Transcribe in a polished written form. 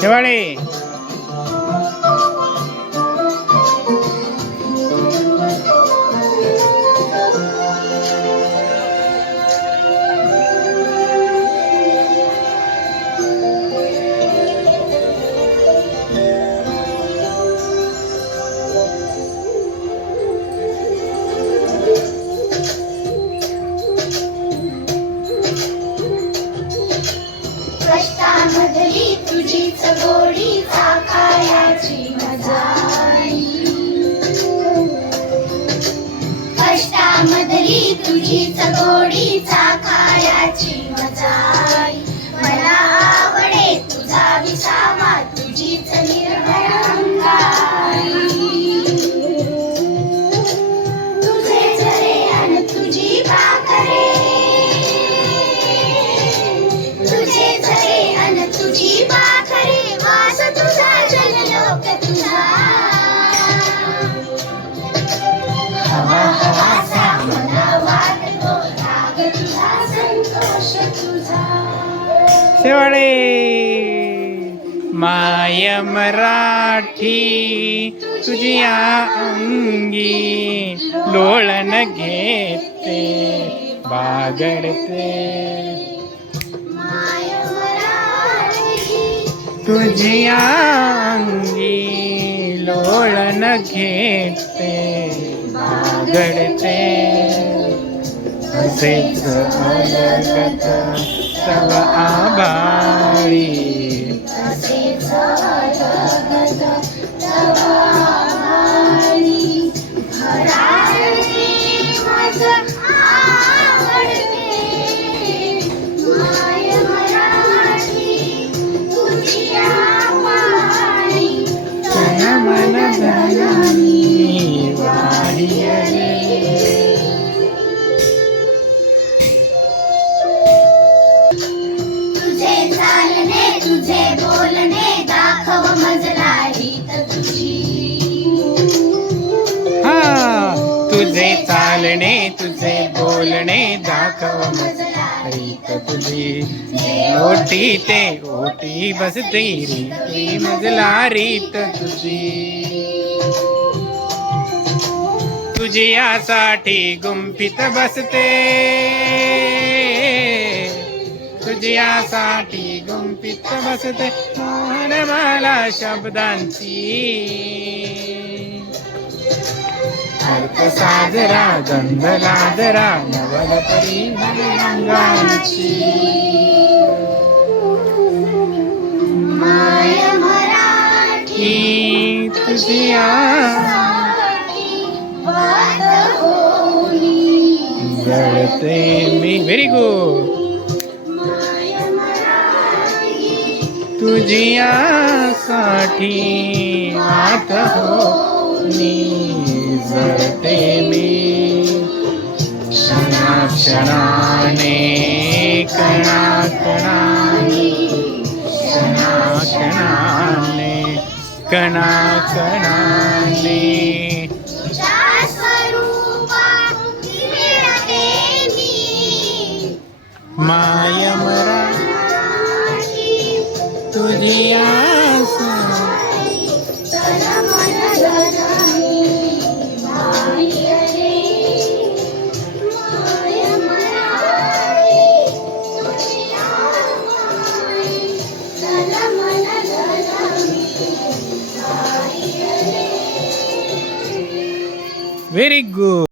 शेवाळे कष्टामधली तुझीच गोडी चाखायची मजा कष्टामधली तुझीच गोडी चाखायची मजा मला आवडे तुझा विसावा तुझीच निर्मळ अंगाई तुझे झरे अन तुझी भाकरे तुझे झरे अन तुझी भाकरे वास तुझा जललोक तुझा हवा हवासा मला वाटतो राग तुझा संतोष तुझा शेवाळे माय मराठी तुझ्या अंगी लोळण घेते बागडते माय मराठी तुझ्या अंगी लोळण घेते बागडते असेच अलगत तव आभाळी तसेच अलगत तव आभाळी घराळी माझं आवडते माय मराठी तुझी आभाळी तन मन धनी वाहियले तुझे चालणे तुझे बोलणे दाखव मजला रीत तुझी हा तुझे चालणे तुझे बोलणे दाखव मजला रीत तुझी ओटी ते ओटी बसते री मजला रीत तुझी तुझ्यासाठी गुंफित बसते तुझ्यासाठी गुंफित बसते मोहनमाला शब्दांची अर्थ साजरा गंध लाजरा नवल परिमलांगांची माय मराठी तुझ्या वाद होली जळते मी व्हेरी गुड माय मराठी तुझ्यासाठी आत होनी जळते मी क्षणाक्षणाने कणाकणाने क्षणाक्षणाने कणाकणाने तुझ्या स्वरूपात मिळते मी माय मराठी तुझी आसा तन मन धनी माय रे माय मराठी तुझी आभाळी तन मन धनी माय रे व्हेरी गुड.